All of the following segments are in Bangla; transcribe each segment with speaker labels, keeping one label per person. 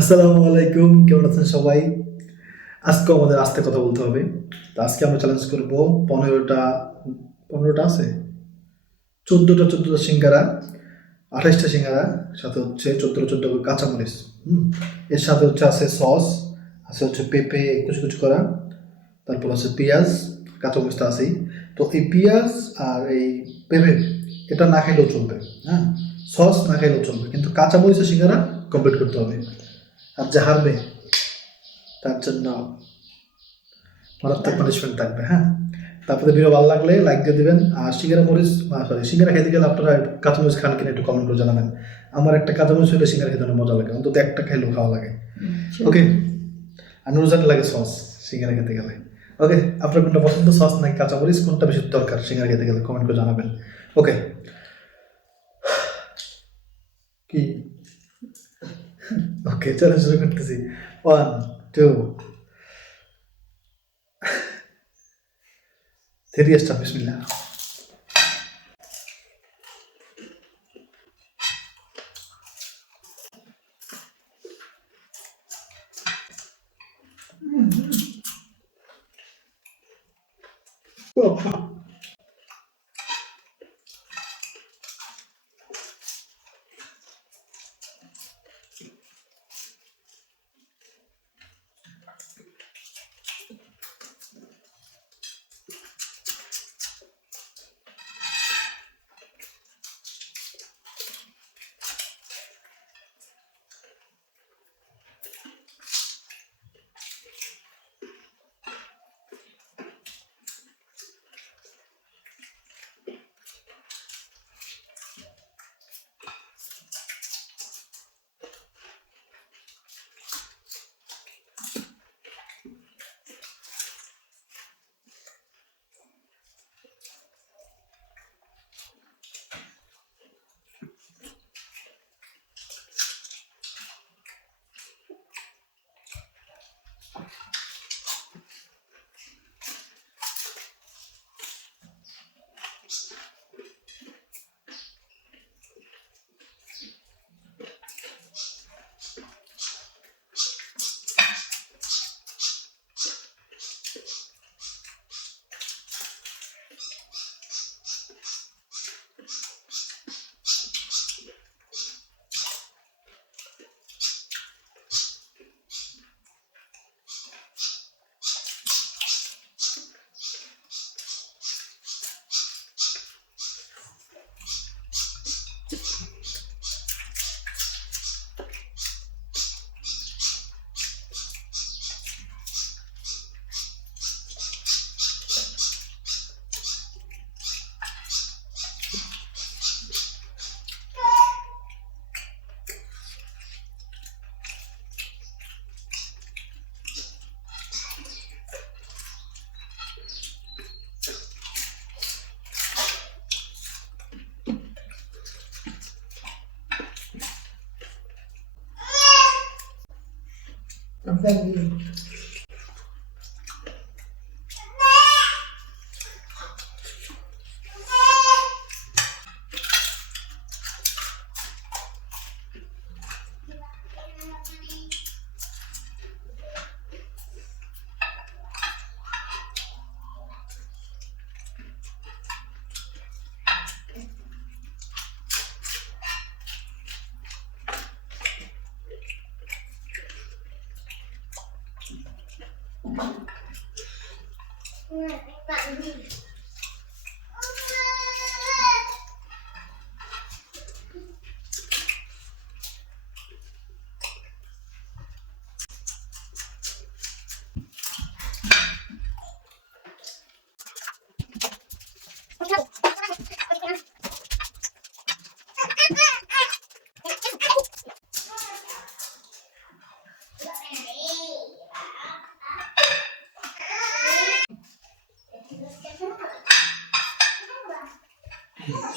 Speaker 1: আসসালামু আলাইকুম, কেমন আছেন সবাই? আজকে আমাদের আস্তে কথা বলতে হবে। তো আজকে আমরা চ্যালেঞ্জ করব পনেরোটা পনেরোটা আছে? চোদ্দোটা চোদ্দোটা সিঙ্গারা, আঠাশটা সিঙ্গারা, সাথে হচ্ছে চোদ্দোটা চোদ্দ কাঁচামরিচ, হুম? এর সাথে হচ্ছে আছে সস, আছে হচ্ছে পেঁপে, কুচি কুচি করা, তারপর আছে পেঁয়াজ কাঁচামরিচ তো আছেই। তো এই পেঁয়াজ আর এই পেঁপে, এটা না খাইলেও চলবে হ্যাঁ? সস না খাইলেও চলবে, কিন্তু কাঁচামরিচের সিঙ্গারা কমপ্লিট করতে হবে। আর যে হারবে তার জন্য মারাত্মক পানিশমেন্ট থাকবে হ্যাঁ? তারপরে ভিডিও ভালো লাগলে লাইক দিয়ে দিবেন আর সিঙ্গারা মরিচ সরি সিঙ্গারা খেতে গেলে আপনারা কাঁচামরিচ খান কিনা একটু কমেন্ট করে জানাবেন। আমার একটা কাঁচামরিচ হলে সিঙ্গারা খেতে অনেক মজা লাগে অন্তত একটা খাইলেও খাওয়া লাগে। ওকে আর নুরজান লাগে সস সিঙ্গারা খেতে গেলে। ওকে আপনার কোনটা পছন্দ সস নাকি কাঁচামরিচ? কোনটা বেশি দরকার সিঙ্গারা খেতে গেলে? কমেন্ট করে জানাবেন। ওকে أوكي تشالنج ريكونكسي 1 2 ثري ستار
Speaker 2: بسم الله Well,
Speaker 1: sometimes you. 妈妈嗯。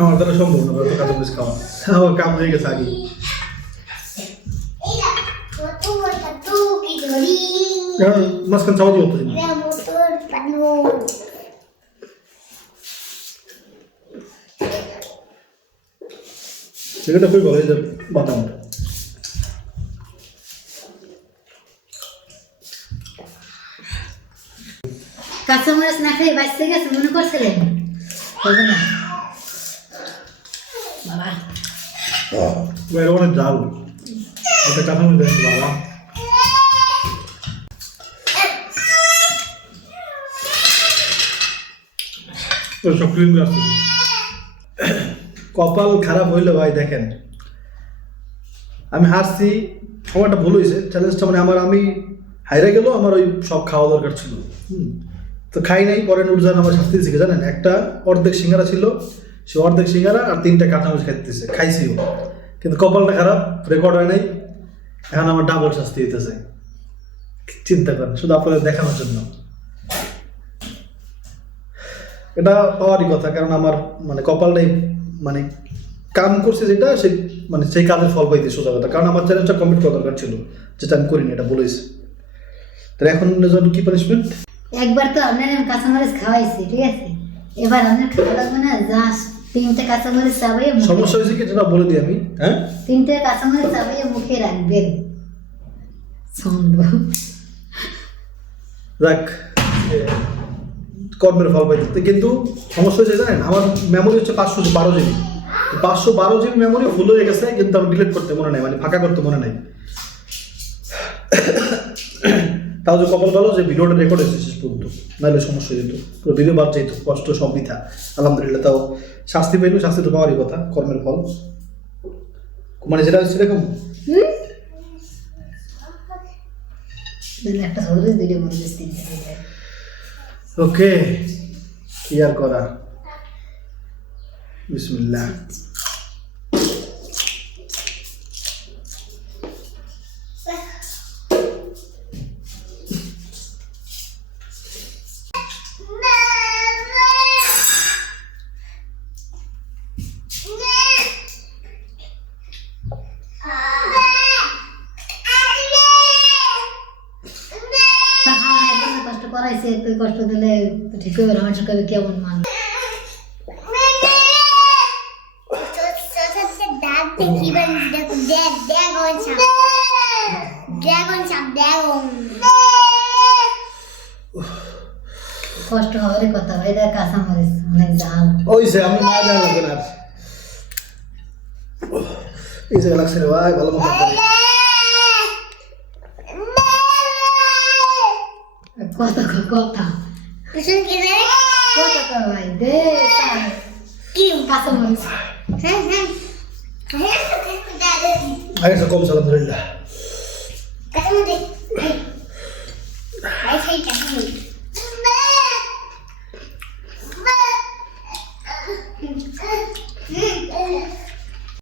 Speaker 1: আমার দ্বারা সম্ভব না অত কাঁচা মরিচ খাওয়া। আমার কাম হয়ে গেছে আগে মাঝখান চাওয়া দিয়ে
Speaker 2: পানু
Speaker 1: সেটা খুবই ভালো যে বাদাম।
Speaker 3: কাঁচামরিচ না খেয়ে বাঁচতে গেছে মনে করছিলেন? না।
Speaker 1: কপাল খারাপ হইলে ভাই, দেখেন। আমি হাসছি আমার একটা ভুল হয়েছে। চ্যালেঞ্জটা মানে আমার আমি হাইরে গেল, আমার ওই সব খাওয়া দরকার ছিল। হুম। তো খাই নাই, পরে নুরজান আমার শাস্তি দিচ্ছে কি জানেন? একটা অর্ধেক সিঙ্গারা ছিল সে অর্ধেক সিঙ্গারা আর তিনটা কাঁচামরিচ খাইতেছে খাইছিও কিন্তু কপালটা খারাপ রেকর্ড হয় নাই। এখন আমার ডাবল শাস্তি দিতেছে চিন্তা করেন, শুধু আপনাদের দেখানোর জন্য। এটা পাওয়ারই কথা, কারণ আমার মানে কপালটাই মানে কাম করছে যেটা, সেই মানে সেই কাজের ফল পাইতে সোজা কথা। কারণ আমার চ্যালেঞ্জটা কমপ্লিট করা দরকার ছিল, যেটা আমি করিনি, এটা বলেছি। তাহলে এখন কি পানিশমেন্ট
Speaker 3: একবার তো আপনার কাঁচামরিচ খাওয়াইছি, ঠিক আছে? এবার আপনার খাওয়া লাগবে না জাস্ট তিনটে কাঁচামরিচ চাবাই
Speaker 1: সমস্যা হয়েছে কি? যেটা বলে দিই আমি হ্যাঁ?
Speaker 3: তিনটে কাঁচামরিচ চাবাই মুখে রাখবেন
Speaker 1: দেখ এ, কর্মের ফল পাইতে। কিন্তু সমস্যা হয়েছে জানেন? আমার মেমোরি হচ্ছে পাঁচশো বারো জিবি। পাঁচশো বারো জিবি মেমোরি ফুল হয়ে গেছে কিন্তু আমি ডিলিট করতে মনে নাই মানে ফাঁকা করতে মনে নাই। তাও যে কপাল ভালো যে ভিডিওটা রেকর্ড হয়েছে শেষ পর্যন্ত। নাহলে সমস্যা যেত। পুরো ভিডিও বাদ যেত কষ্ট সব মিথ্যা আলহামদুলিল্লাহ তাও শাস্তি পাইলো। শাস্তি তো পাওয়ারই কথা কর্মের ফল। মানে যেটা হচ্ছে এরকম ওকে কি আর করা বিসমিল্লাহ।
Speaker 3: করাইছে একটু কষ্ট দিলে ঠিক হবে রমেশ কবে কেমন মান?
Speaker 2: ড্রাগন
Speaker 3: কষ্ট হওয়ারই কথা, ভাই। দেখ কাঁচামরিচ অনেক জাল
Speaker 1: ওই সে আমি মায়া দেওয়া লাগবে না। এই যে লাগছে ভাই, ভালো মতো করে।
Speaker 3: কথা কো কথা
Speaker 2: পিছন কে রে
Speaker 3: কথা কো ভাই দে তার
Speaker 2: কি
Speaker 3: কাঁচামরিচ
Speaker 2: হ্যাঁ হ্যাঁ হ্যাঁ
Speaker 1: আগে